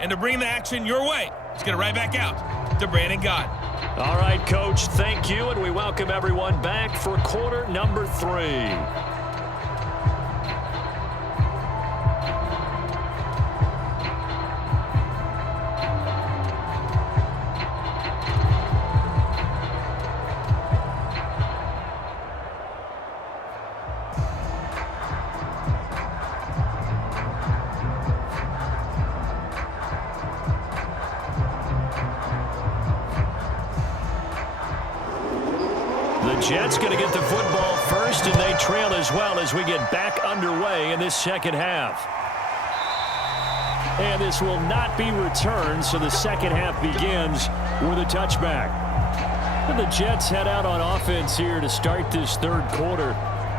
And to bring the action your way, let's get it right back out to Brandon Gott. All right, Coach, thank you, and we welcome everyone back for quarter number 3. Jets going to get the football first, and they trail as well as we get back underway in this second half. And this will not be returned, so the second half begins with a touchback. And the Jets head out on offense here to start this third quarter.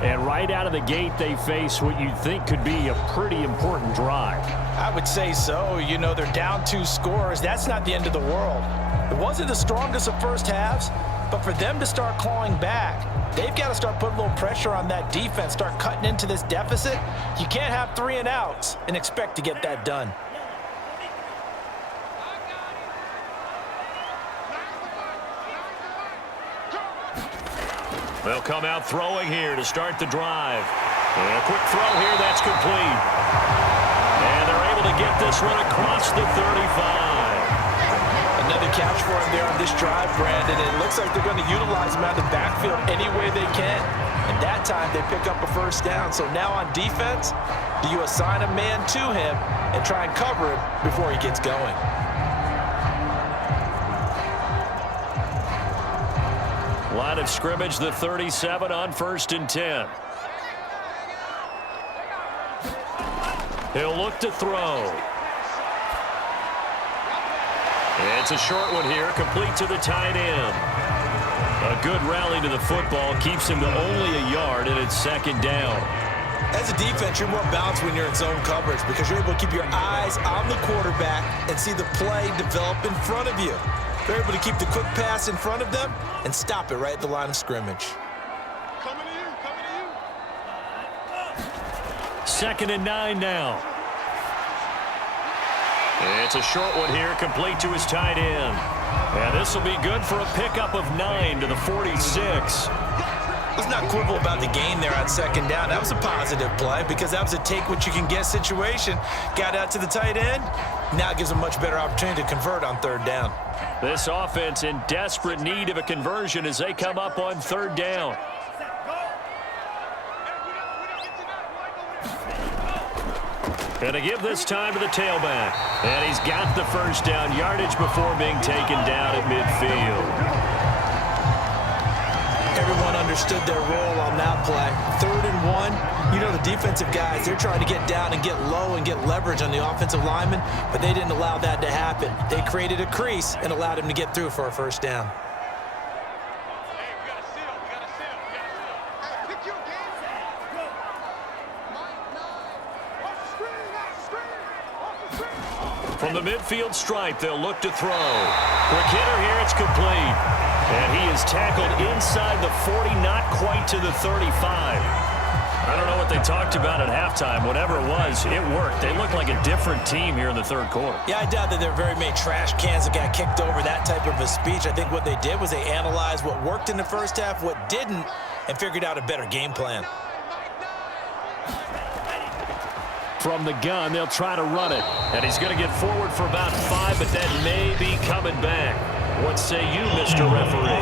And right out of the gate, they face what you'd think could be a pretty important drive. I would say so. You know, they're down 2 scores. That's not the end of the world. It wasn't the strongest of first halves, but for them to start clawing back, they've got to start putting a little pressure on that defense, start cutting into this deficit. You can't have 3 and outs and expect to get that done. They'll come out throwing here to start the drive. And a quick throw here, that's complete. And they're able to get this one across the 35. Another catch for him there on this drive, Brandon. It looks like they're going to utilize him out of the backfield any way they can. And that time they pick up a first down. So now on defense, do you assign a man to him and try and cover him before he gets going? Line of scrimmage, the 37 on 1st and 10. He'll look to throw. It's a short one here, complete to the tight end. A good rally to the football keeps him to only a yard, and it's second down. As a defense, you're more balanced when you're in zone coverage because you're able to keep your eyes on the quarterback and see the play develop in front of you. They're able to keep the quick pass in front of them and stop it right at the line of scrimmage. Coming to you, coming to you. 2nd and 9 now. It's a short one here, complete to his tight end. And this will be good for a pickup of 9 to the 46. Let's not quibble about the gain there on 2nd down. That was a positive play because that was a take-what-you-can-get situation. Got out to the tight end. Now it gives them a much better opportunity to convert on 3rd down. This offense in desperate need of a conversion as they come up on 3rd down. And to give this time to the tailback. And he's got the first down yardage before being taken down at midfield. Everyone understood their role on that play. 3rd and 1. You know the defensive guys, they're trying to get down and get low and get leverage on the offensive lineman, but they didn't allow that to happen. They created a crease and allowed him to get through for a first down. From the midfield stripe, they'll look to throw. Quick hitter here, it's complete. And he is tackled inside the 40, not quite to the 35. I don't know what they talked about at halftime. Whatever it was, it worked. They look like a different team here in the 3rd quarter. Yeah, I doubt that there are very many trash cans that got kicked over, that type of a speech. I think what they did was they analyzed what worked in the first half, what didn't, and figured out a better game plan. From the gun, they'll try to run it. And he's going to get forward for about 5, but that may be coming back. What say you, Mr. Referee?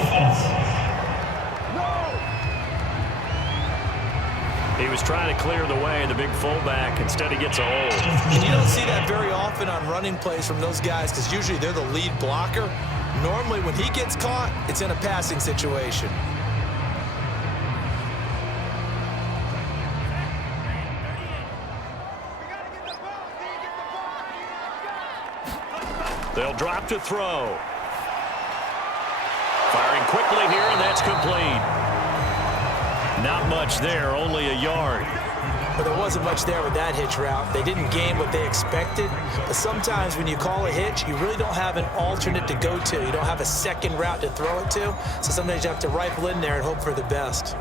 He was trying to clear the way, the big fullback. Instead, he gets a hold. And you don't see that very often on running plays from those guys because usually they're the lead blocker. Normally, when he gets caught, it's in a passing situation. They'll drop to throw. Firing quickly here, and that's complete. Not much there, only a yard. But there wasn't much there with that hitch route. They didn't gain what they expected. But sometimes when you call a hitch, you really don't have an alternate to go to. You don't have a second route to throw it to. So sometimes you have to rifle in there and hope for the best.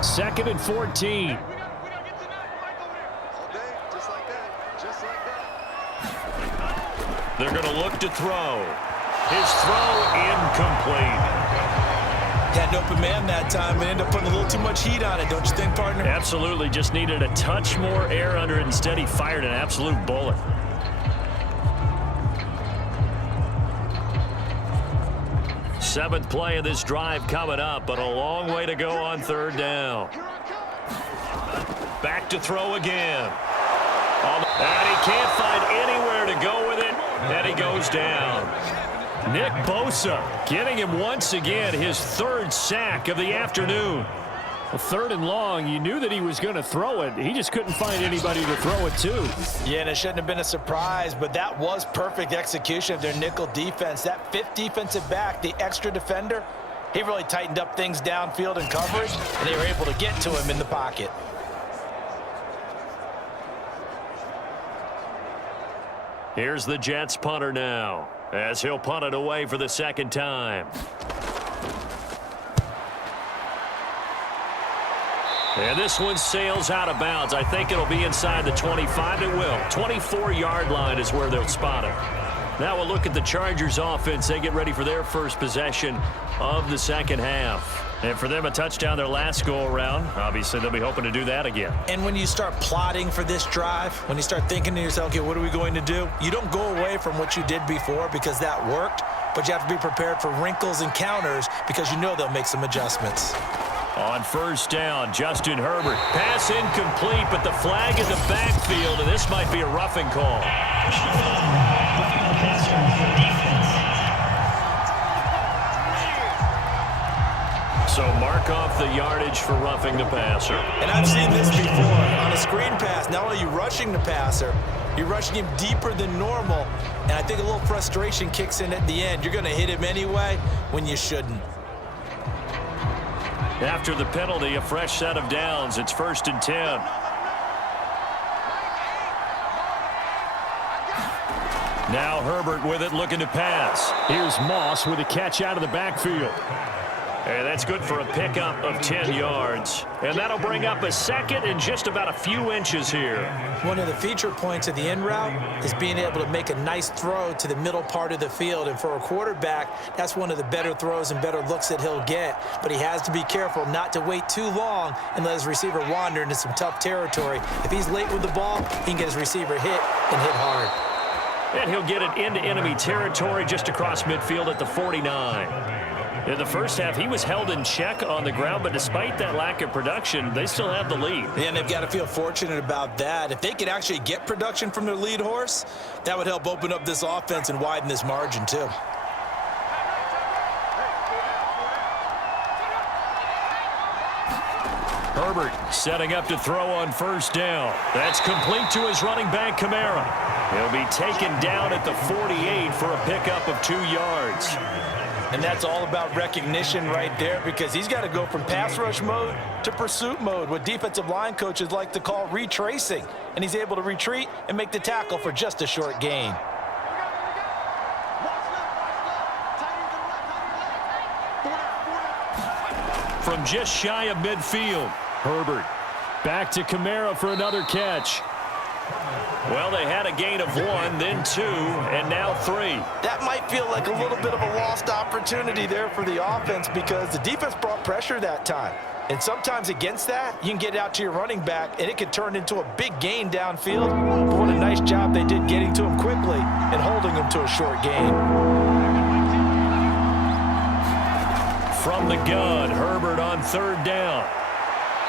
2nd and 14. We gotta get to that Mike over there. All day, just like that. Just like that. They're going to look to throw. His throw incomplete. Had an open man that time and ended up putting a little too much heat on it, don't you think, partner? Absolutely. Just needed a touch more air under it. Instead, he fired an absolute bullet. Seventh play of this drive coming up, but a long way to go on 3rd down. Back to throw again. And he can't find anywhere to go with it, and he goes down. Nick Bosa getting him once again his 3rd sack of the afternoon. Well, 3rd and long, you knew that he was going to throw it. He just couldn't find anybody to throw it to. Yeah, and it shouldn't have been a surprise, but that was perfect execution of their nickel defense. That 5th defensive back, the extra defender, he really tightened up things downfield in coverage, and they were able to get to him in the pocket. Here's the Jets punter now, as he'll punt it away for the 2nd time. And this one sails out of bounds. I think it'll be inside the 25. It will. 24-yard line is where they'll spot it. Now we'll look at the Chargers offense. They get ready for their first possession of the 2nd half. And for them, a touchdown their last go-around. Obviously, they'll be hoping to do that again. And when you start plotting for this drive, when you start thinking to yourself, okay, what are we going to do? You don't go away from what you did before because that worked, but you have to be prepared for wrinkles and counters because you know they'll make some adjustments. On 1st down, Justin Herbert. Pass incomplete, but the flag in the backfield, and this might be a roughing call. So mark off the yardage for roughing the passer. And I've seen this before. On a screen pass, not only are you rushing the passer, you're rushing him deeper than normal, and I think a little frustration kicks in at the end. You're going to hit him anyway when you shouldn't. After the penalty, a fresh set of downs. It's 1st and 10. Now Herbert with it, looking to pass. Here's Moss with a catch out of the backfield. And that's good for a pickup of 10 yards. And that'll bring up a 2nd and just about a few inches here. One of the feature points of the in route is being able to make a nice throw to the middle part of the field. And for a quarterback, that's one of the better throws and better looks that he'll get. But he has to be careful not to wait too long and let his receiver wander into some tough territory. If he's late with the ball, he can get his receiver hit and hit hard. And he'll get it into enemy territory just across midfield at the 49. In the first half, he was held in check on the ground, but despite that lack of production, they still have the lead. And they've got to feel fortunate about that. If they could actually get production from their lead horse, that would help open up this offense and widen this margin too. Herbert setting up to throw on 1st down. That's complete to his running back, Kamara. He'll be taken down at the 48 for a pickup of 2 yards. And that's all about recognition right there because he's got to go from pass rush mode to pursuit mode, what defensive line coaches like to call retracing. And he's able to retreat and make the tackle for just a short gain. From just shy of midfield, Herbert back to Kamara for another catch. Well, they had a gain of 1, then 2, and now 3. That might feel like a little bit of a lost opportunity there for the offense because the defense brought pressure that time. And sometimes against that, you can get out to your running back, and it could turn into a big gain downfield. But what a nice job they did getting to him quickly and holding him to a short gain. From the gun, Herbert on 3rd down.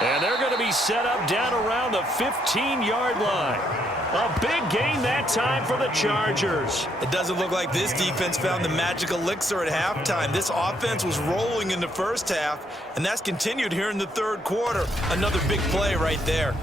And they're going to be set up down around the 15-yard line. A big gain that time for the Chargers. It doesn't look like this defense found the magic elixir at halftime. This offense was rolling in the first half, and that's continued here in the 3rd quarter. Another big play right there.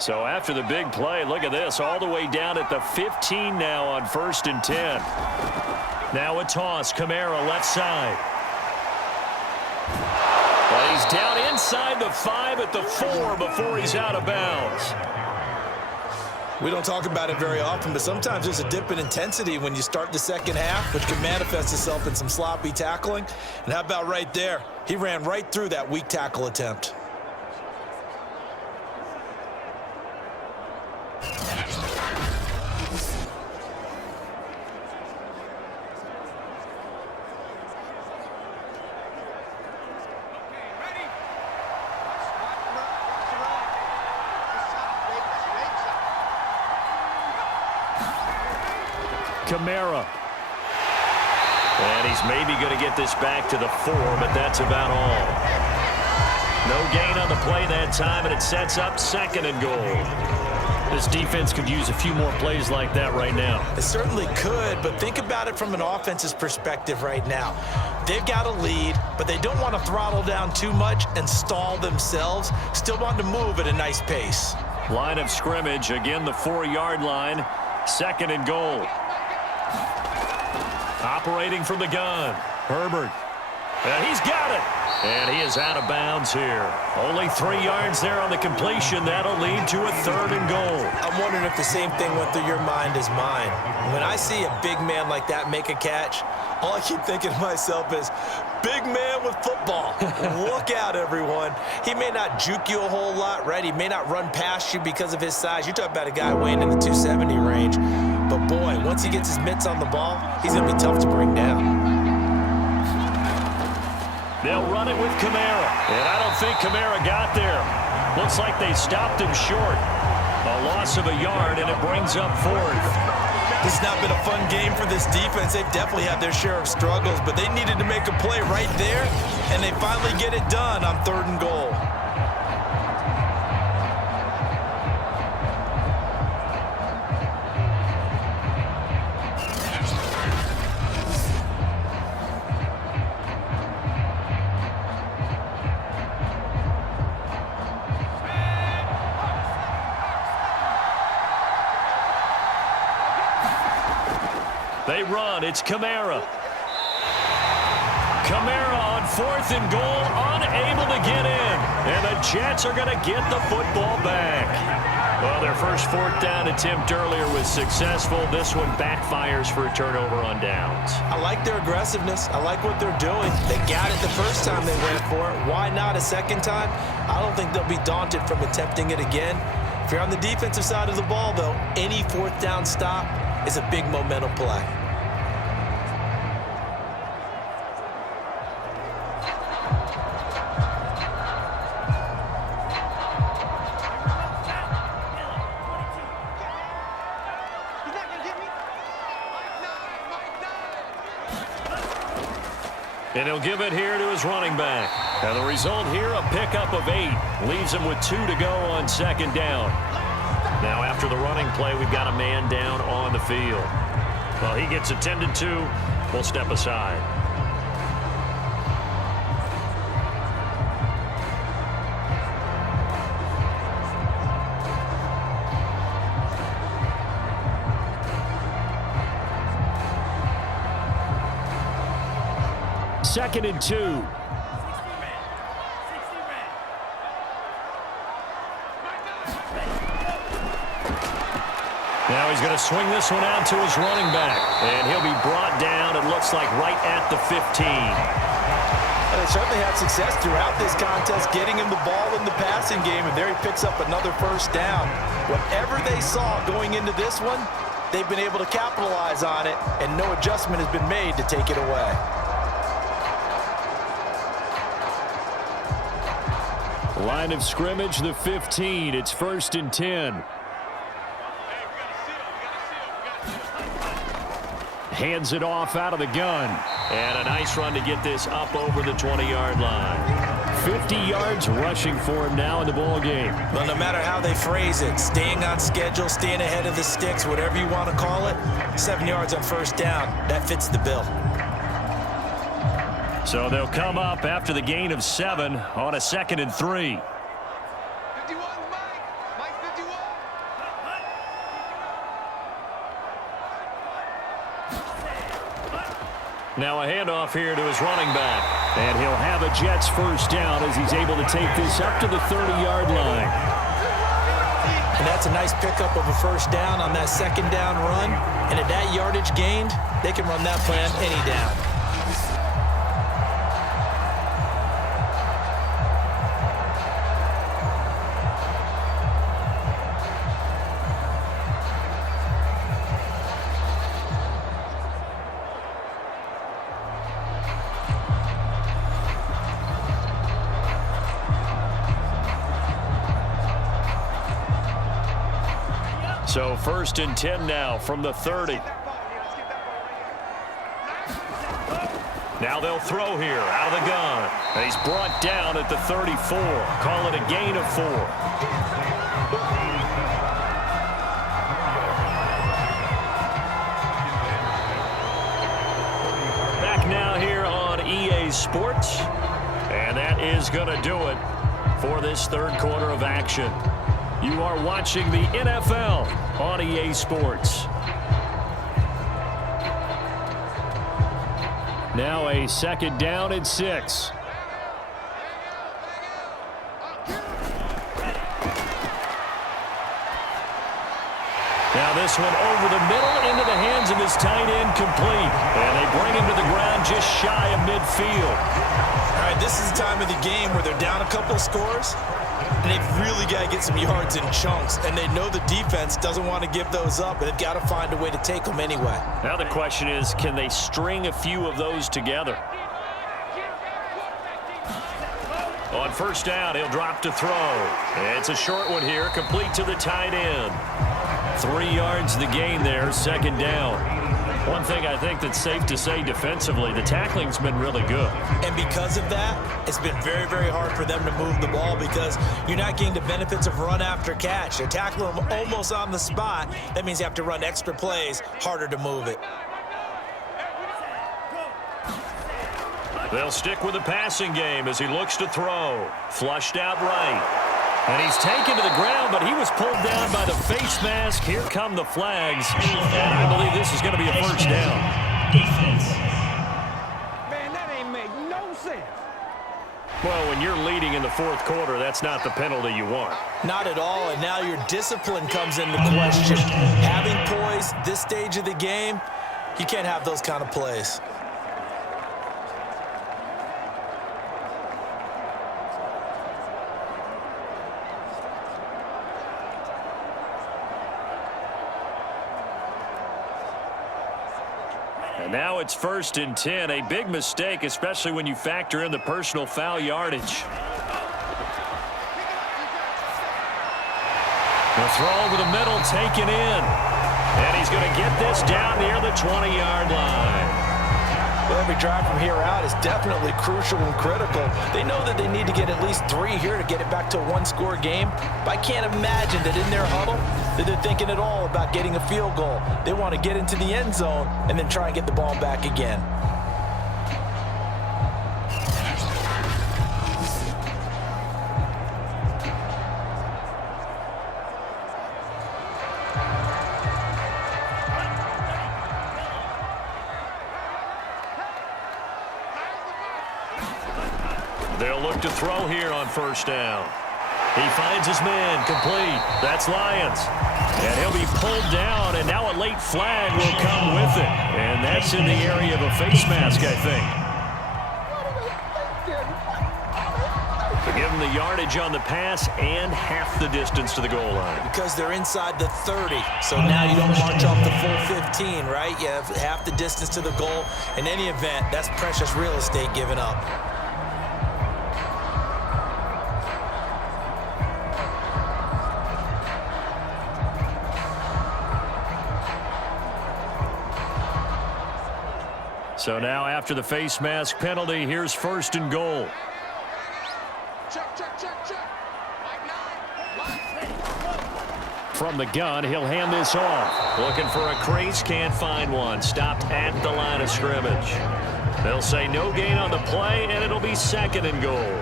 So after the big play, look at this, all the way down at the 15 now on 1st and 10. Now a toss, Kamara left side. He's down inside the 5 at the 4 before he's out of bounds. We don't talk about it very often, but sometimes there's a dip in intensity when you start the second half, which can manifest itself in some sloppy tackling. And how about right there? He ran right through that weak tackle attempt. Kamara. And he's maybe going to get this back to the 4, but that's about all. No gain on the play that time, and it sets up 2nd and goal. This defense could use a few more plays like that right now. It certainly could, but think about it from an offense's perspective right now. They've got a lead, but they don't want to throttle down too much and stall themselves. Still want to move at a nice pace. Line of scrimmage, again the 4-yard line. 2nd and goal. Operating from the gun, Herbert. And he's got it. And he is out of bounds here. Only 3 yards there on the completion. That'll lead to a 3rd and goal. I'm wondering if the same thing went through your mind as mine. When I see a big man like that make a catch, all I keep thinking to myself is, big man with football. Look out, everyone. He may not juke you a whole lot, right? He may not run past you because of his size. You're talking about a guy weighing in the 270 range. But, boy, once he gets his mitts on the ball, he's going to be tough to bring down. They'll run it with Kamara. And I don't think Kamara got there. Looks like they stopped him short. A loss of a yard, and it brings up 4th. This has not been a fun game for this defense. They've definitely had their share of struggles, but they needed to make a play right there, and they finally get it done on 3rd and goal. They run. It's Kamara. Kamara on 4th and goal, unable to get in. And the Jets are going to get the football back. Well, their first 4th down attempt earlier was successful. This one backfires for a turnover on downs. I like their aggressiveness. I like what they're doing. They got it the first time they went for it. Why not a second time? I don't think they'll be daunted from attempting it again. If you're on the defensive side of the ball, though, any 4th down stop is a big momentum play. And he'll give it here to his running back. And the result here, a pickup of 8. Leaves him with 2 to go on 2nd down. Now after the running play, we've got a man down on the field. Well, he gets attended to. We'll step aside. Second and 2. Now he's going to swing this one out to his running back. And he'll be brought down, it looks like, right at the 15. They certainly had success throughout this contest, getting him the ball in the passing game, and there he picks up another 1st down. Whatever they saw going into this one, they've been able to capitalize on it, and no adjustment has been made to take it away. Line of scrimmage, the 15. It's 1st and 10. Hands it off out of the gun. And a nice run to get this up over the 20-yard line. 50 yards rushing for him now in the ball game. Well, no matter how they phrase it, staying on schedule, staying ahead of the sticks, whatever you want to call it, 7 yards on 1st down, that fits the bill. So they'll come up after the gain of 7 on a 2nd and 3. 51, Mike 51. Now a handoff here to his running back. And he'll have a Jets first down as he's able to take this up to the 30-yard line. And that's a nice pickup of a first down on that second down run. And at that yardage gained, they can run that plan any down. So 1st and 10 now from the 30. Now they'll throw here out of the gun. And he's brought down at the 34. Call it a gain of 4. Back now here on EA Sports. And that is going to do it for this third quarter of action. You are watching the NFL on EA Sports. Now a 2nd down and 6. Now this one over the middle into the hands of his tight end, complete. And they bring him to the ground just shy of midfield. All right, this is the time of the game where they're down a couple of scores. And they've really got to get some yards in chunks. And they know the defense doesn't want to give those up, but they've got to find a way to take them anyway. Now the question is, can they string a few of those together? On first down, he'll drop to throw. It's a short one here, complete to the tight end. 3 yards the gain there, 2nd down. One thing I think that's safe to say defensively, the tackling's been really good. And because of that, it's been very, very hard for them to move the ball because you're not getting the benefits of run after catch. They're tackling them almost on the spot. That means you have to run extra plays, harder to move it. They'll stick with the passing game as he looks to throw. Flushed out right. And he's taken to the ground, but he was pulled down by the face mask. Here come the flags. And I believe this is going to be a first down. Man, that ain't make no sense. Well, when you're leading in the 4th quarter, that's not the penalty you want. Not at all, and now your discipline comes into question. Having poise this stage of the game, you can't have those kind of plays. And now it's 1st and 10. A big mistake, especially when you factor in the personal foul yardage. The throw over the middle taken in. And he's going to get this down near the 20-yard line. Well, every drive from here out is definitely crucial and critical. They know that they need to get at least 3 here to get it back to a 1-score game. But I can't imagine that in their huddle that they're thinking at all about getting a field goal. They want to get into the end zone and then try and get the ball back again. They'll look to throw here on first down. He finds his man, complete. That's Lyons. And he'll be pulled down, and now a late flag will come with it. And that's in the area of a face mask, I think. They give him the yardage on the pass and half the distance to the goal line. Because they're inside the 30, so now you don't march off the full 15, right? You have half the distance to the goal. In any event, that's precious real estate given up. So now after the face mask penalty, here's 1st and goal. Check, check, check, check. From the gun, he'll hand this off. Looking for a crease, can't find one. Stopped at the line of scrimmage. They'll say no gain on the play, and it'll be 2nd and goal.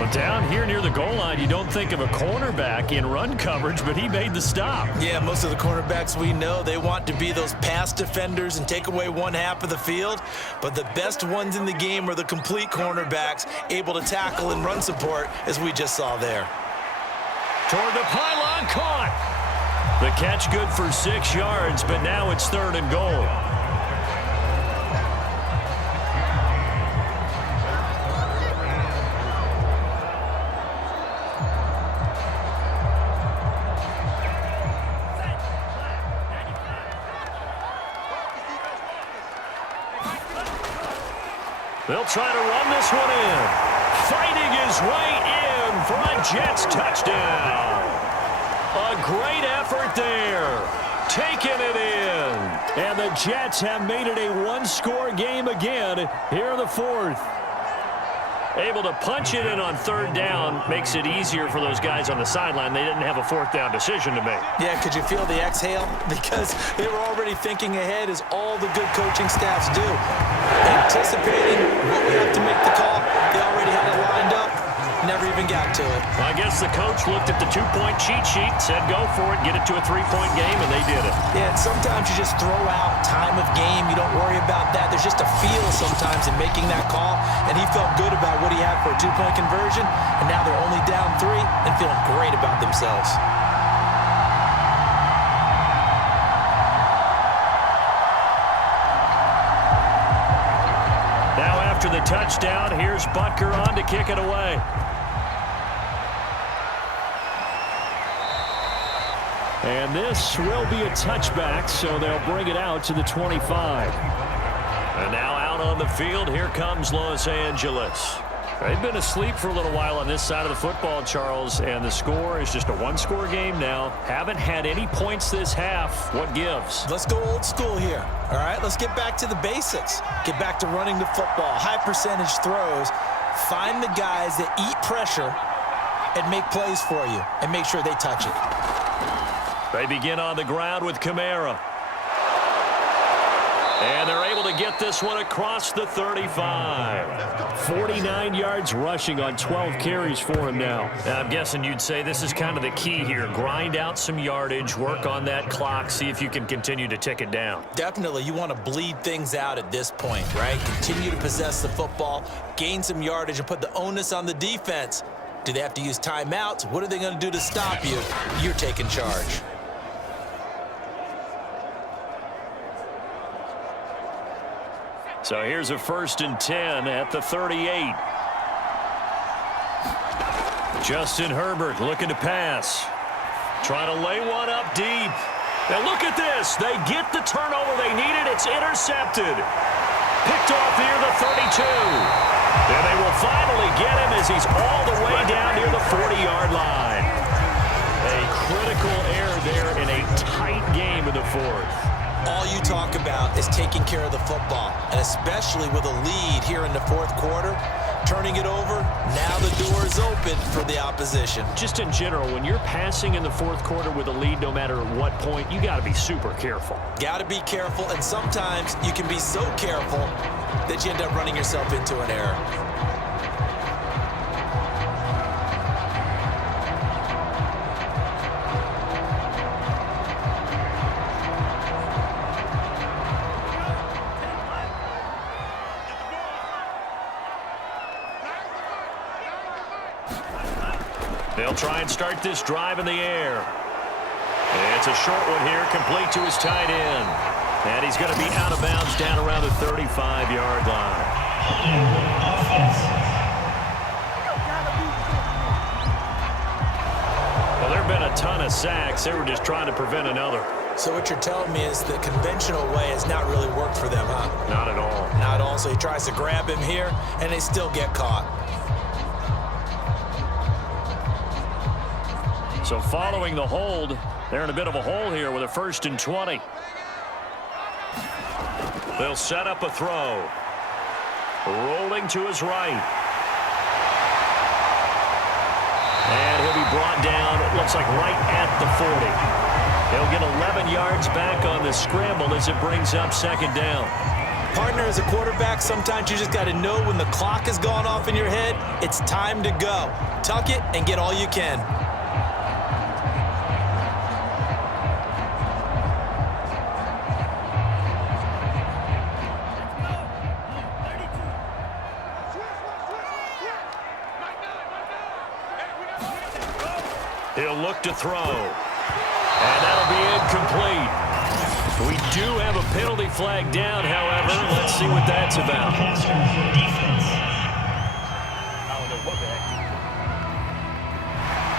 But down here near the goal line, you don't think of a cornerback in run coverage, but he made the stop. Yeah, most of the cornerbacks we know, they want to be those pass defenders and take away one half of the field. But the best ones in the game are the complete cornerbacks, able to tackle and run support, as we just saw there. Toward the pylon, caught. The catch good for 6 yards, but now it's 3rd and goal. They'll try to run this one in. Fighting his way in for a Jets touchdown. A great effort there. Taking it in. And the Jets have made it a one-score game again here in the 4th. Able to punch it in on 3rd down makes it easier for those guys on the sideline. They didn't have a 4th down decision to make. Yeah, could you feel the exhale? Because they were already thinking ahead, as all the good coaching staffs do. Anticipating what we have to make the call. They already had it lined up. Never even got to it. I guess the coach looked at the 2-point cheat sheet, said go for it, get it to a 3-point game, and they did it. Yeah, and sometimes you just throw out time of game. You don't worry about that. There's just a feel sometimes in making that call, and he felt good about what he had for a 2-point conversion, and now they're only down 3 and feeling great about themselves. Now after the touchdown, here's Butker on to kick it away. And this will be a touchback, so they'll bring it out to the 25. And now out on the field, here comes Los Angeles. They've been asleep for a little while on this side of the football, Charles, and the score is just a one-score game now. Haven't had any points this half. What gives? Let's go old school here, all right? Let's get back to the basics. Get back to running the football, high-percentage throws. Find the guys that eat pressure and make plays for you, and make sure they touch it. They begin on the ground with Kamara. And they're able to get this one across the 35. 49 yards rushing on 12 carries for him now. And I'm guessing you'd say this is kind of the key here. Grind out some yardage, work on that clock, see if you can continue to tick it down. Definitely, you want to bleed things out at this point, right? Continue to possess the football, gain some yardage, and put the onus on the defense. Do they have to use timeouts? What are they going to do to stop you? You're taking charge. So here's a 1st and 10 at the 38. Justin Herbert looking to pass. Trying to lay one up deep. And look at this. They get the turnover they needed. It's intercepted. Picked off near the 32. And they will finally get him as he's all the way down near the 40-yard line. A critical error there in a tight game in the 4th. All you talk about is taking care of the football, and especially with a lead here in the 4th quarter, turning it over, now the door is open for the opposition. Just in general, when you're passing in the 4th quarter with a lead, no matter what point, you got to be super careful. Got to be careful, and sometimes you can be so careful that you end up running yourself into an error. They'll try and start this drive in the air. And it's a short one here, complete to his tight end. And he's going to be out of bounds down around the 35-yard line. Well, there have been a ton of sacks. They were just trying to prevent another. So what you're telling me is the conventional way has not really worked for them, huh? Not at all. Not at all. So he tries to grab him here, and they still get caught. So following the hold, they're in a bit of a hole here with a 1st and 20. They'll set up a throw. Rolling to his right. And he'll be brought down, it looks like right at the 40. He'll get 11 yards back on the scramble as it brings up 2nd down. Partner, as a quarterback, sometimes you just got to know when the clock has gone off in your head, it's time to go. Tuck it and get all you can. He'll look to throw. And that'll be incomplete. We do have a penalty flag down, however. Let's see what that's about.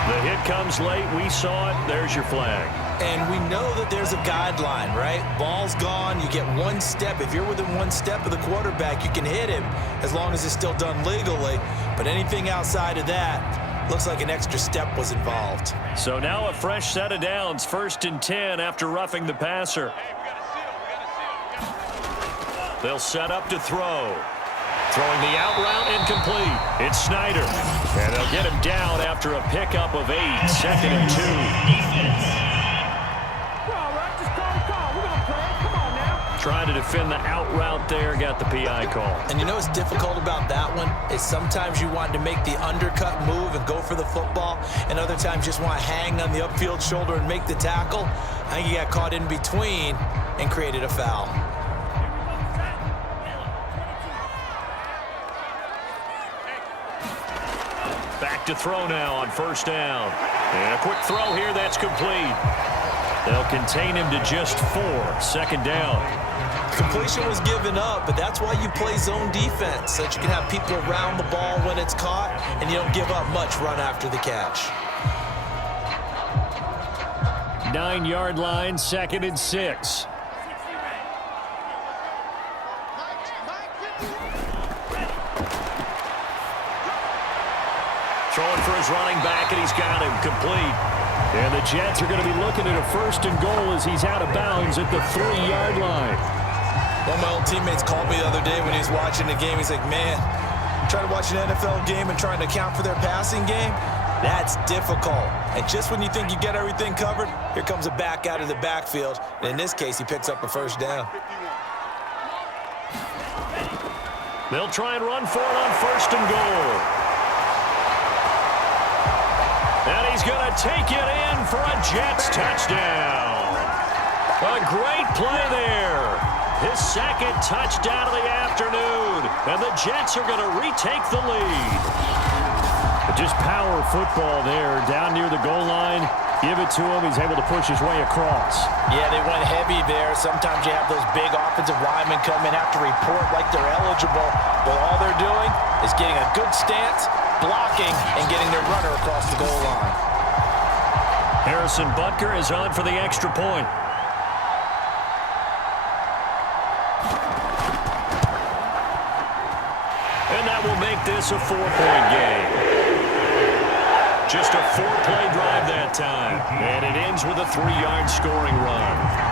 The hit comes late. We saw it. There's your flag. And we know that there's a guideline, right? Ball's gone. You get one step. If you're within one step of the quarterback, you can hit him as long as it's still done legally. But anything outside of that, looks like an extra step was involved. So now a fresh set of downs. 1st and 10 after roughing the passer. They'll set up to throw. Throwing the out route incomplete. It's Snyder. And they'll get him down after a pickup of 8. 2nd and 2. Trying to defend the out route there. Got the PI call. And you know what's difficult about that one is sometimes you want to make the undercut move and go for the football, and other times you just want to hang on the upfield shoulder and make the tackle. I think he got caught in between and created a foul. Back to throw now on 1st down. And a quick throw here that's complete. They'll contain him to just 4. 2nd down. Completion was given up, but that's why you play zone defense, so that you can have people around the ball when it's caught, and you don't give up much run after the catch. 9-yard line, 2nd and 6. Throwing for his running back, and he's got him complete. And the Jets are going to be looking at a 1st and goal as he's out of bounds at the 3-yard line. One of my old teammates called me the other day when he was watching the game. He's like, man, trying to watch an NFL game and trying to account for their passing game, that's difficult. And just when you think you get everything covered, here comes a back out of the backfield. And in this case, he picks up a 1st down. They'll try and run for it on 1st and goal. And he's going to take it in for a Jets touchdown. A great play there. His 2nd touchdown of the afternoon. And the Jets are going to retake the lead. But just power football there down near the goal line. Give it to him. He's able to push his way across. Yeah, they went heavy there. Sometimes you have those big offensive linemen come in, have to report like they're eligible. But all they're doing is getting a good stance, blocking, and getting their runner across the goal line. Harrison Butker is on for the extra point. And that will make this a 4-point game. Just a 4-play drive that time. And it ends with a 3-yard scoring run.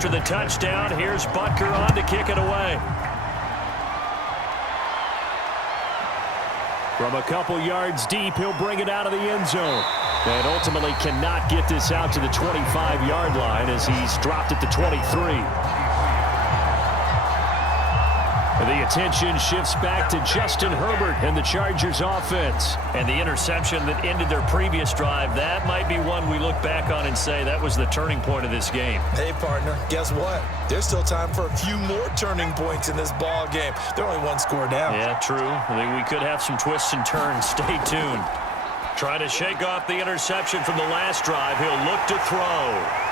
After the touchdown, here's Butker on to kick it away. From a couple yards deep, he'll bring it out of the end zone. And ultimately cannot get this out to the 25-yard line as he's dropped at the 23. The attention shifts back to Justin Herbert and the Chargers offense. And the interception that ended their previous drive, that might be one we look back on and say that was the turning point of this game. Hey, partner, guess what? There's still time for a few more turning points in this ball game. They're only 1 score down. Yeah, true. I mean, we could have some twists and turns. Stay tuned. Trying to shake off the interception from the last drive. He'll look to throw.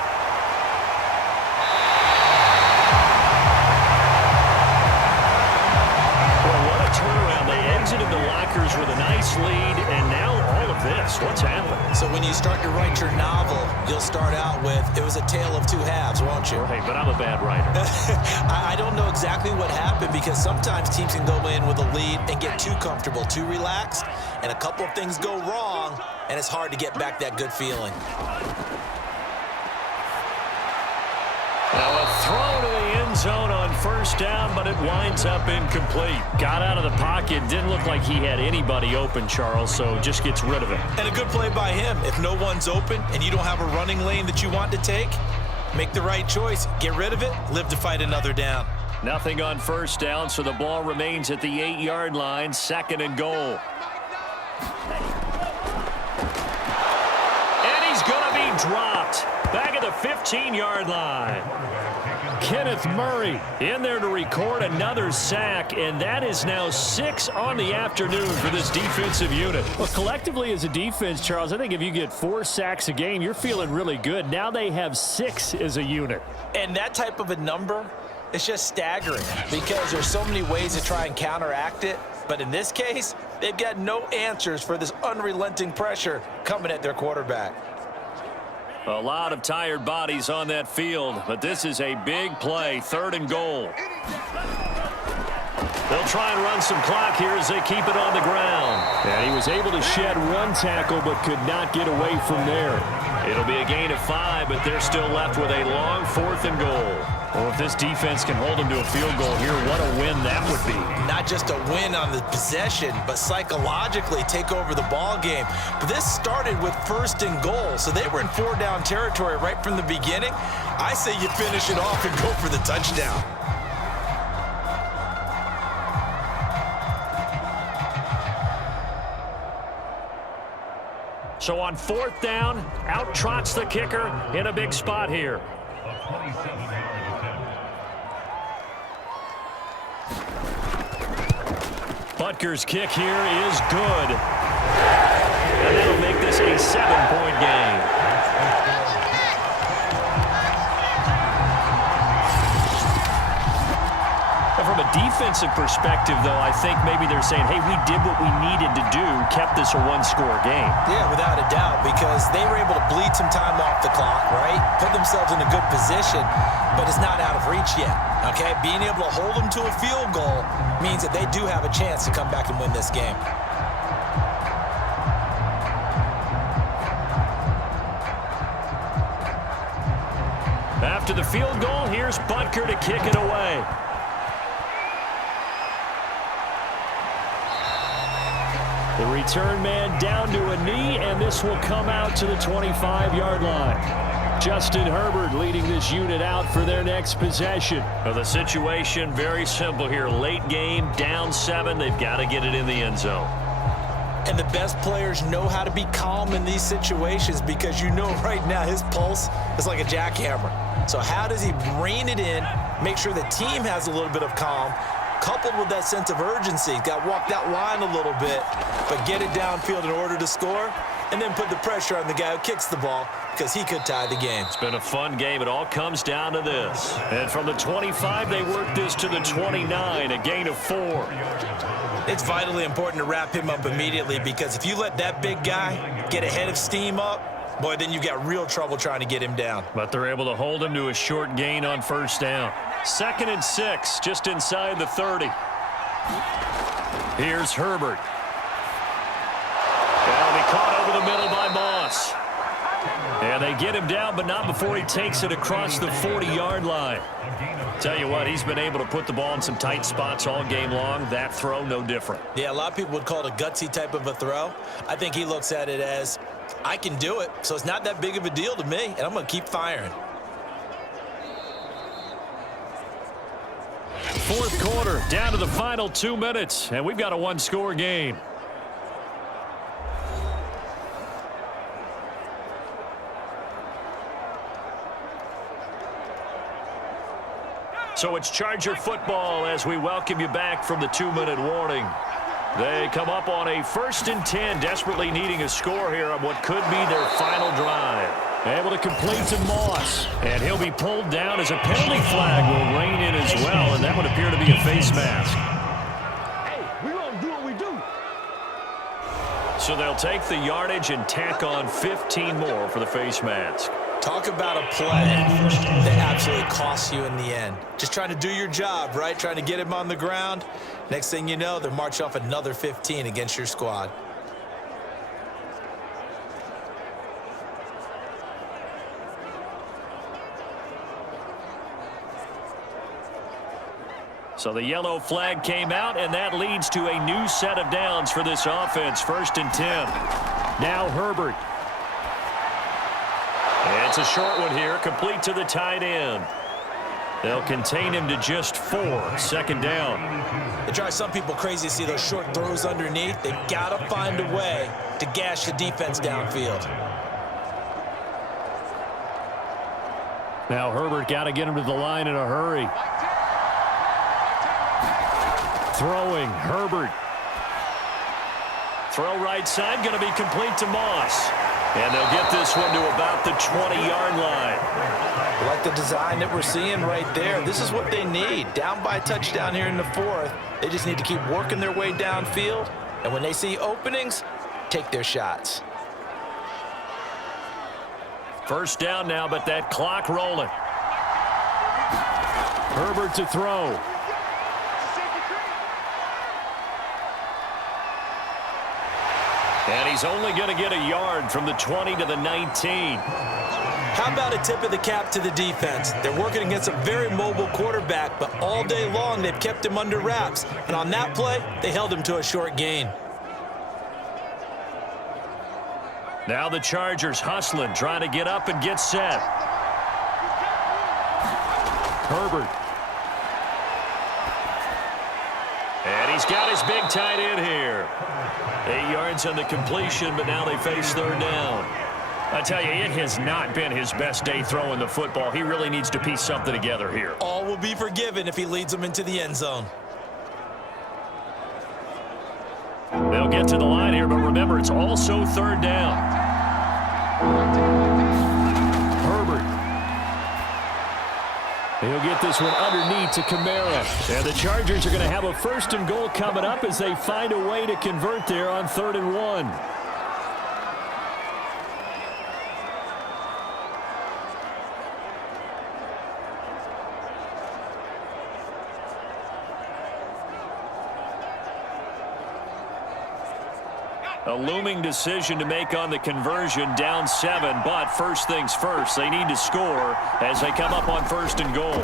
Exited the lockers with a nice lead, and now all of of this? What's happened? So when you start to write your novel, you'll start out with, it was a tale of two halves, won't you? Right, but I'm a bad writer. I don't know exactly what happened because sometimes teams can go in with a lead and get too comfortable, too relaxed, and a couple of things go wrong, and it's hard to get back that good feeling. Now a throw to the end zone on first down, but it winds up incomplete. Got out of the pocket. Didn't look like he had anybody open, Charles, so just gets rid of it. And a good play by him. If no one's open and you don't have a running lane that you want to take, make the right choice. Get rid of it. Live to fight another down. Nothing on first down, so the ball remains at the 8-yard line, 2nd and goal. And he's going to be dropped. Back at the 15-yard line. Kenneth Murray in there to record another sack, and that is now 6 on the afternoon for this defensive unit. Well, collectively as a defense, Charles, I think if you get 4 sacks a game, you're feeling really good. Now they have 6 as a unit. And that type of a number, it's just staggering because there's so many ways to try and counteract it. But in this case, they've got no answers for this unrelenting pressure coming at their quarterback. A lot of tired bodies on that field, but this is a big play, 3rd and goal. They'll try and run some clock here as they keep it on the ground. And he was able to shed 1 tackle but could not get away from there. It'll be a gain of 5, but they're still left with a long 4th and goal. Well, if this defense can hold them to a field goal here, what a win that would be. Not just a win on the possession, but psychologically take over the ball game. But this started with 1st and goal, so they were in 4-down territory right from the beginning. I say you finish it off and go for the touchdown. So on 4th down, out trots the kicker in a big spot here. Butker's kick here is good. And that'll make this a 7-point game. And from a defensive perspective, though, I think maybe they're saying, hey, we did what we needed to do, kept this a 1-score game. Yeah, without a doubt, because they were able to bleed some time off the clock, right? Put themselves in a good position, but it's not out of reach yet, okay? Being able to hold them to a field goal means that they do have a chance to come back and win this game. After the field goal, here's Butker to kick it away. The return man down to a knee, and this will come out to the 25-yard line. Justin Herbert leading this unit out for their next possession. Well, the situation very simple here. Late game, down 7. They've got to get it in the end zone. And the best players know how to be calm in these situations because you know right now his pulse is like a jackhammer. So how does he rein it in, make sure the team has a little bit of calm, coupled with that sense of urgency? Got to walk that line a little bit, but get it downfield in order to score, and then put the pressure on the guy who kicks the ball because he could tie the game. It's been a fun game. It all comes down to this. And from the 25, they work this to the 29, a gain of 4. It's vitally important to wrap him up immediately because if you let that big guy get a head of steam up, boy, then you got real trouble trying to get him down. But they're able to hold him to a short gain on first down. 2nd and 6, just inside the 30. Here's Herbert. That'll be caught over the middle by Moss. And they get him down, but not before he takes it across the 40-yard line. Tell you what, he's been able to put the ball in some tight spots all game long. That throw, no different. Yeah, a lot of people would call it a gutsy type of a throw. I think he looks at it as, I can do it, so it's not that big of a deal to me, and I'm going to keep firing. 4th quarter, down to the final 2 minutes, and we've got a 1-score game. So it's Charger football as we welcome you back from the 2-minute warning. They come up on a 1st and 10, desperately needing a score here on what could be their final drive. Able to complete to Moss. And he'll be pulled down as a penalty flag will rein in as well, and that would appear to be a face mask. Hey, we gonna do what we do. So they'll take the yardage and tack on 15 more for the face mask. Talk about a play that absolutely costs you in the end. Just trying to do your job, right? Trying to get him on the ground. Next thing you know, they're marching off another 15 against your squad. So the yellow flag came out, and that leads to a new set of downs for this offense. 1st and 10. Now Herbert. It's a short one here, complete to the tight end. They'll contain him to just 4. 2nd down. It drives some people crazy to see those short throws underneath. They've got to find a way to gash the defense downfield. Now Herbert got to get him to the line in a hurry. Throwing, Herbert. Throw right side, going to be complete to Moss. And they'll get this one to about the 20-yard line. I like the design that we're seeing right there. This is what they need. Down by a touchdown here in the 4th. They just need to keep working their way downfield. And when they see openings, take their shots. 1st down now, but that clock rolling. Herbert to throw. And he's only going to get a yard from the 20 to the 19. How about a tip of the cap to the defense? They're working against a very mobile quarterback, but all day long they've kept him under wraps. And on that play, they held him to a short gain. Now the Chargers hustling, trying to get up and get set. Herbert. And he's got his big tight end here. 8 yards on the completion, but now they face 3rd down. I tell you, it has not been his best day throwing the football. He really needs to piece something together here. All will be forgiven if he leads them into the end zone. They'll get to the line here, but remember, it's also 3rd down. Herbert. He'll get this one underneath to Kamara. And the Chargers are going to have a 1st and goal coming up as they find a way to convert there on 3rd and 1. A looming decision to make on the conversion, down 7, but first things first, they need to score as they come up on 1st and goal.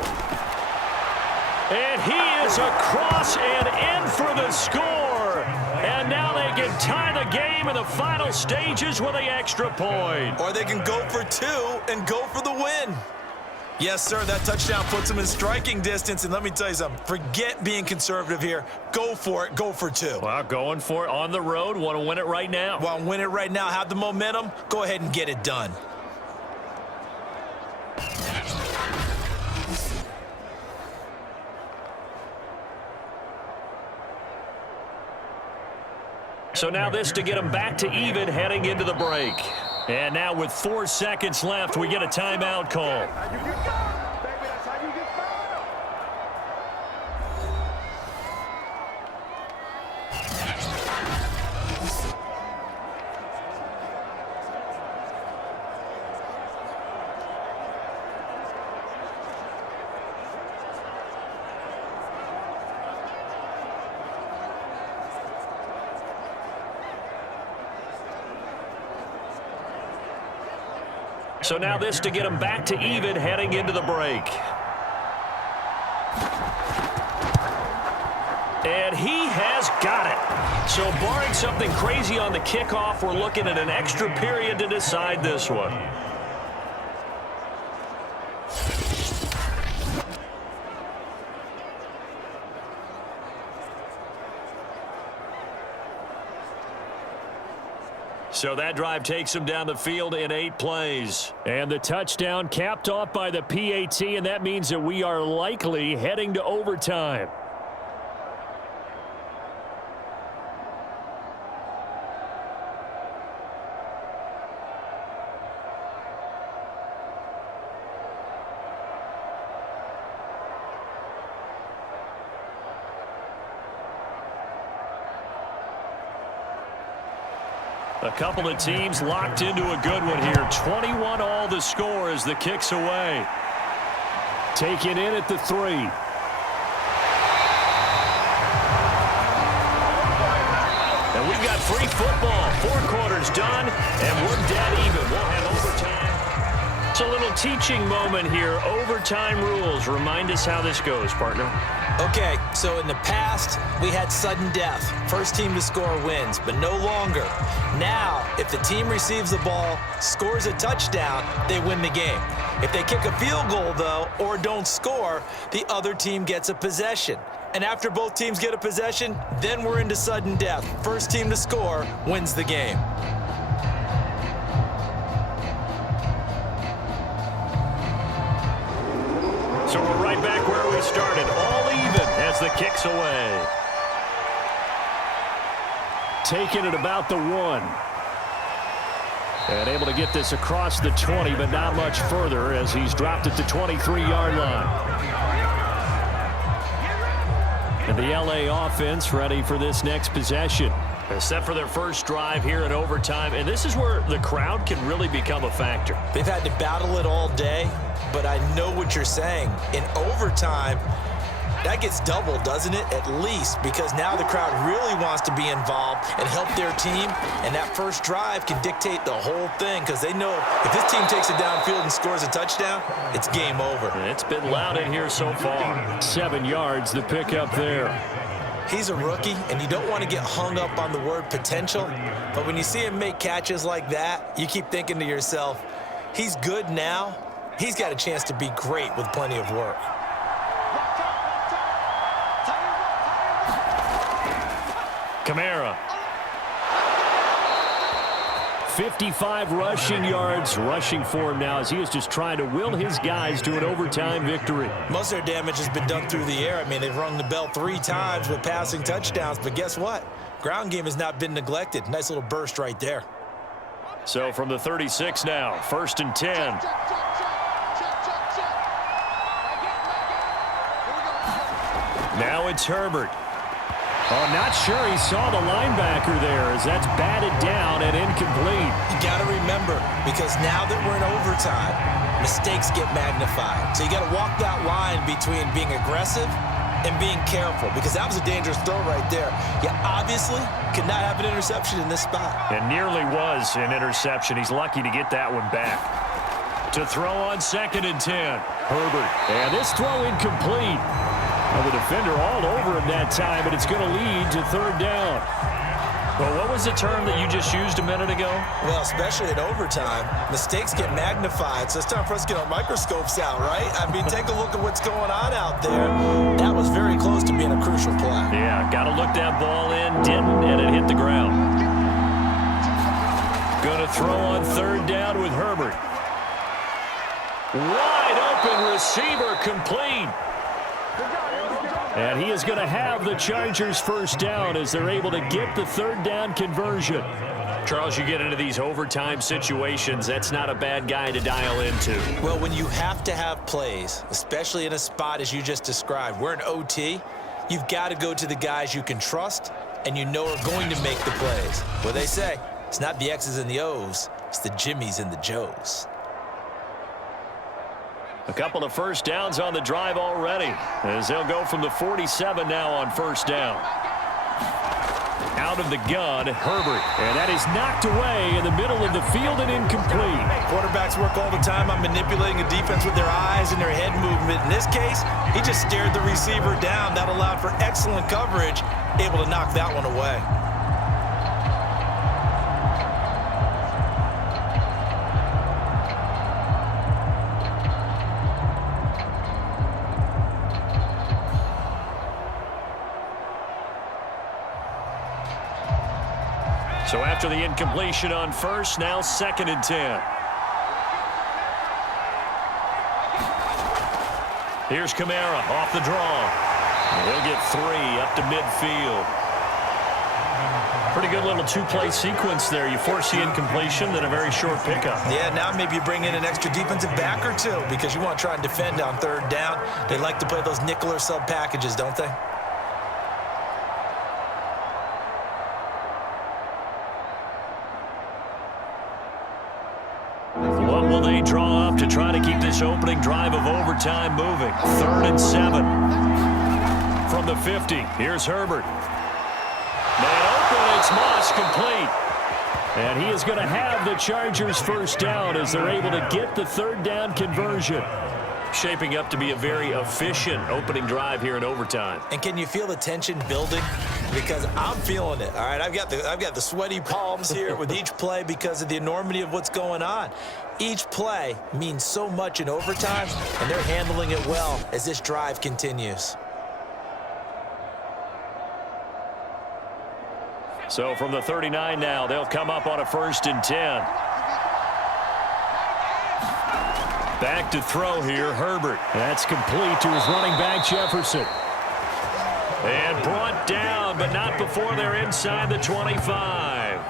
And he is across and in for the score. And now they can tie the game in the final stages with an extra point. Or they can go for 2 and go for the win. Yes, sir, that touchdown puts them in striking distance. And let me tell you something, forget being conservative here. Go for it, go for 2. Well, going for it on the road. Want to win it right now. Want to win it right now, have the momentum, go ahead and get it done. So now this to get them back to even heading into the break. And now with 4 seconds left, we get a timeout call. So now this to get them back to even heading into the break. And he has got it. So barring something crazy on the kickoff, we're looking at an extra period to decide this one. So that drive takes him down the field in 8 plays. And the touchdown capped off by the PAT, and that means that we are likely heading to overtime. A couple of teams locked into a good one here. 21 all the score as the kick's away. Taken in at the 3. And we've got free football. 4 quarters done, and we're dead even. We'll have overtime. It's a little teaching moment here. Overtime rules. Remind us how this goes, partner. Okay, so in the past, we had sudden death. First team to score wins, but no longer. Now, if the team receives the ball, scores a touchdown, they win the game. If they kick a field goal, though, or don't score, the other team gets a possession. And after both teams get a possession, then we're into sudden death. First team to score wins the game. So we're right back where we started. All even as the kick's away. Taking it about the 1. And able to get this across the 20, but not much further as he's dropped at the 23-yard line. And the LA offense ready for this next possession. Set for their first drive here in overtime. And this is where the crowd can really become a factor. They've had to battle it all day, but I know what you're saying. In overtime, that gets doubled, doesn't it? At least, because now the crowd really wants to be involved and help their team, and that first drive can dictate the whole thing because they know if this team takes it downfield and scores a touchdown, it's game over. It's been loud in here so far. 7 yards, the pickup there. He's a rookie, and you don't want to get hung up on the word potential, but when you see him make catches like that, you keep thinking to yourself, he's good now. He's got a chance to be great with plenty of work. Kamara. 55 rushing yards rushing for him now as he is just trying to will his guys to an overtime victory. Most of their damage has been done through the air. I mean, they've rung the bell 3 times with passing touchdowns, but guess what? Ground game has not been neglected. Nice little burst right there. So from the 36 now, 1st and 10. Now it's Herbert. Oh, not sure he saw the linebacker there as that's batted down and incomplete. You got to remember, because now that we're in overtime, mistakes get magnified. So you got to walk that line between being aggressive and being careful, because that was a dangerous throw right there. You obviously could not have an interception in this spot. It nearly was an interception. He's lucky to get that one back. To throw on 2nd and 10. Herbert. And this throw incomplete. The defender all over him that time, but it's going to lead to 3rd down. Well, what was the term that you just used a minute ago? Well, especially in overtime, mistakes get magnified, so it's time for us to get our microscopes out, right? I mean, take a look at what's going on out there. That was very close to being a crucial play. Yeah, got to look that ball in, didn't, and it hit the ground. Going to throw on 3rd down with Herbert. Wide open receiver complete. And he is going to have the Chargers first down as they're able to get the 3rd down conversion. Charles, you get into these overtime situations, that's not a bad guy to dial into. Well, when you have to have plays, especially in a spot as you just described, we're in OT, you've got to go to the guys you can trust and you know are going to make the plays. What they say, it's not the X's and the O's, it's the Jimmies and the Joes. A couple of first downs on the drive already as they'll go from the 47 now on 1st down. Out of the gun, Herbert. And that is knocked away in the middle of the field and incomplete. Quarterbacks work all the time on manipulating a defense with their eyes and their head movement. In this case, he just stared the receiver down. That allowed for excellent coverage, able to knock that one away. So after the incompletion on 1st, now 2nd and 10. Here's Kamara off the draw. He'll get 3 up to midfield. Pretty good little 2-play sequence there. You force the incompletion, then a very short pickup. Yeah, now maybe you bring in an extra defensive back or 2 because you want to try and defend on 3rd down. They like to play those nickel or sub packages, don't they? will they draw up to try to keep this opening drive of overtime moving? 3rd and 7. From the 50, here's Herbert. Man open, it's Moss, complete. And he is going to have the Chargers first down as they're able to get the 3rd down conversion. Shaping up to be a very efficient opening drive here in overtime. And can you feel the tension building? Because I'm feeling it. All right, I've got the sweaty palms here with each play because of the enormity of what's going on. Each play means so much in overtime, and they're handling it well as this drive continues. So from the 39 now, they'll come up on a 1st and 10. Back to throw here, Herbert. That's complete to his running back, Jefferson. And brought down, but not before they're inside the 25.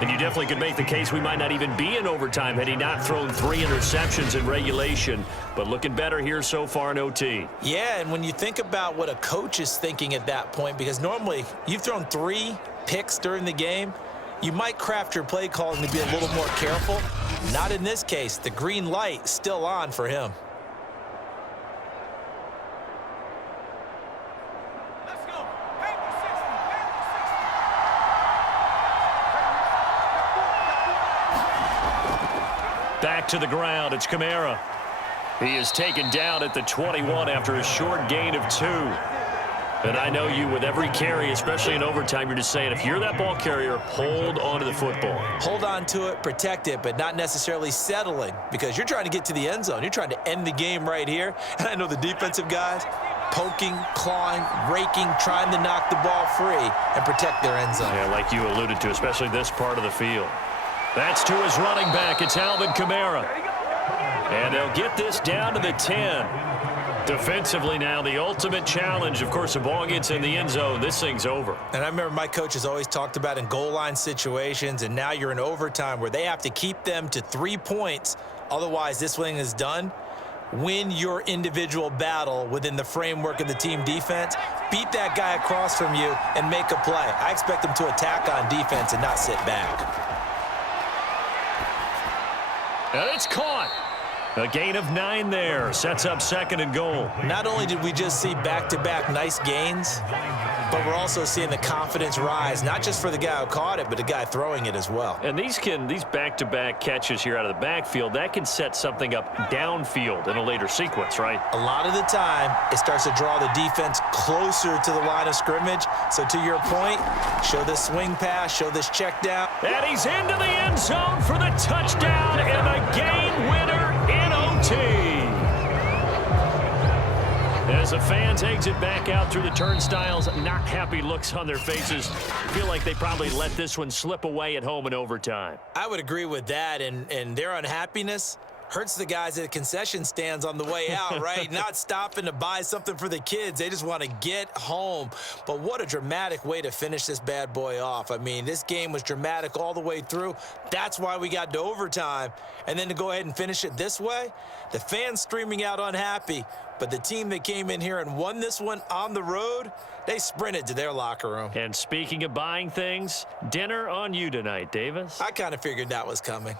And you definitely could make the case we might not even be in overtime had he not thrown 3 interceptions in regulation. But looking better here so far in OT. Yeah, and when you think about what a coach is thinking at that point, because normally you've thrown 3 picks during the game, you might craft your play calling to be a little more careful. Not in this case. The green light still on for him. Let's go. Back to the ground, it's Kamara. He is taken down at the 21 after a short gain of 2. And I know you, with every carry, especially in overtime, you're just saying, if you're that ball carrier, hold on to the football. Hold on to it, protect it, but not necessarily settling, because you're trying to get to the end zone. You're trying to end the game right here. And I know the defensive guys poking, clawing, raking, trying to knock the ball free and protect their end zone. Yeah, like you alluded to, especially this part of the field. That's to his running back. It's Alvin Kamara. And they'll get this down to the 10. Defensively now, the ultimate challenge. Of course, the ball gets in the end zone. This thing's over. And I remember my coaches always talked about in goal line situations, and now you're in overtime where they have to keep them to 3 points. Otherwise, this thing is done. Win your individual battle within the framework of the team defense. Beat that guy across from you and make a play. I expect them to attack on defense and not sit back. And it's caught. A gain of 9 there. Sets up 2nd and goal. Not only did we just see back-to-back nice gains, but we're also seeing the confidence rise, not just for the guy who caught it, but the guy throwing it as well. And these back-to-back catches here out of the backfield, that can set something up downfield in a later sequence, right? A lot of the time, it starts to draw the defense closer to the line of scrimmage. So to your point, show this swing pass, show this check down. And he's into the end zone for the touchdown and a game winner in OT. As the fans exit back out through the turnstiles, not happy looks on their faces. Feel like they probably let this one slip away at home in overtime. I would agree with that, and their unhappiness hurts the guys at the concession stands on the way out, right? Not stopping to buy something for the kids. They just want to get home. But what a dramatic way to finish this bad boy off. I mean, this game was dramatic all the way through. That's why we got to overtime. And then to go ahead and finish it this way, the fans streaming out unhappy. But the team that came in here and won this one on the road, they sprinted to their locker room. And speaking of buying things, dinner on you tonight, Davis. I kind of figured that was coming.